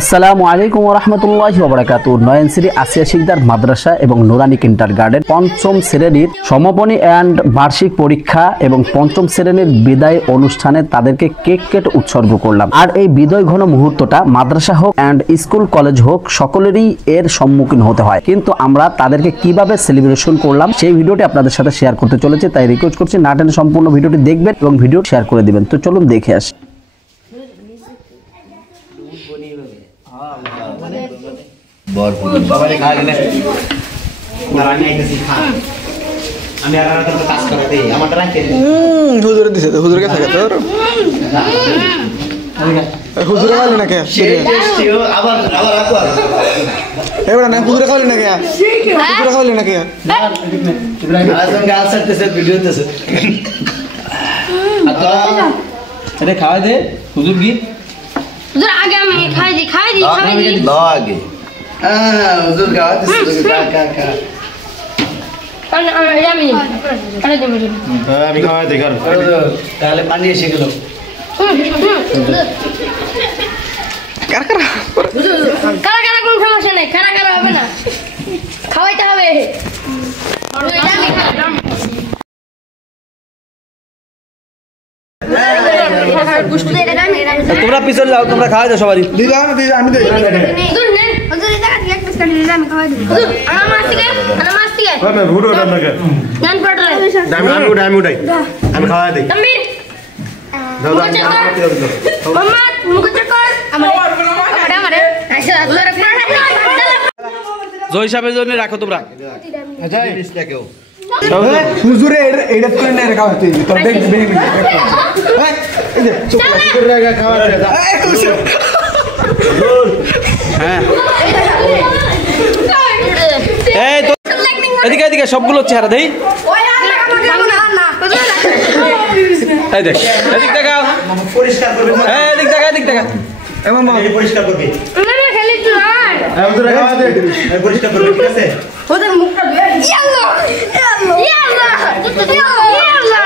আসসালামু আলাইকুম ওয়া রাহমাতুল্লাহি ওয়া বারাকাতুহু। নয়নশ্রী আসিয়া শিকদার মাদ্রাসা এবং নুরানি কিন্ডারগার্টেন পঞ্চম শ্রেণীর সমাপনী এন্ড বার্ষিক পরীক্ষা এবং পঞ্চম শ্রেণীর বিদায় অনুষ্ঠানে তাদেরকে কেক কেটে উৎসর্গ করলাম। আর এই বিদায় ঘন মুহূর্তটা মাদ্রাসা হোক এন্ড স্কুল কলেজ হোক সকলেরই এর সম্মুখীন হতে হয়, কিন্তু আমরা তাদেরকে কিভাবে সেলিব্রেশন করলাম সেই ভিডিওটি আপনাদের সাথে শেয়ার করতে চলেছি। তাই রিকোয়েস্ট করছি না টেনে সম্পূর্ণ ভিডিওটি দেখবেন এবং ভিডিও শেয়ার করে দিবেন। তো চলুন দেখে আসি। হুজুরে দিছে তো হুজুরের কাছে তোর হুজুরে খালি না কে আবার আবার আবার এবারে না হুজুরে খালি না কে হুজুরে খালি না কে ইব্রাহিম আজম গাল ছাড়তেছে ভিডিও দিতেছে আচ্ছা এটা খাওয়া দে হুজুর কি হুজুর আগে আমি খাই দি দাও আগে হুজুর গাওয়া দিছে কা আমি খাওয়া দে কর তাহলে পানি এসে গেল কারা কোন সমস্যা নেই, কারা হবে না, খাওয়াইতে হবে। তোমরা পিছন যাও, তোমরা খাওয়া দাও সবাই। আমি খাওয়া দিই জয় সাহেবের জন্য রাখো তোমরা। হুজুরে এইটা করে না রেখা হতে তোর দেখ বেহে এই যে চুপ করে রেখা খাওয়া দে। হ্যাঁ এই তো এদিকে এদিকে সবগুলো চেহারা দেই। এই দেখ এদিক দেখা পরিষ্কার করবে, এই এদিক দেখা এদিক দেখা এমন মামা পরিষ্কার করবে না খালি তুই আর হুজুরে খাওয়া দে পরিষ্কার করবে, ঠিক আছে? ওদের মুখটা ধুয়ে ইয়াল্লাহ ইয়াল্লাহ ইয়াল্লাহ ইয়াল্লাহ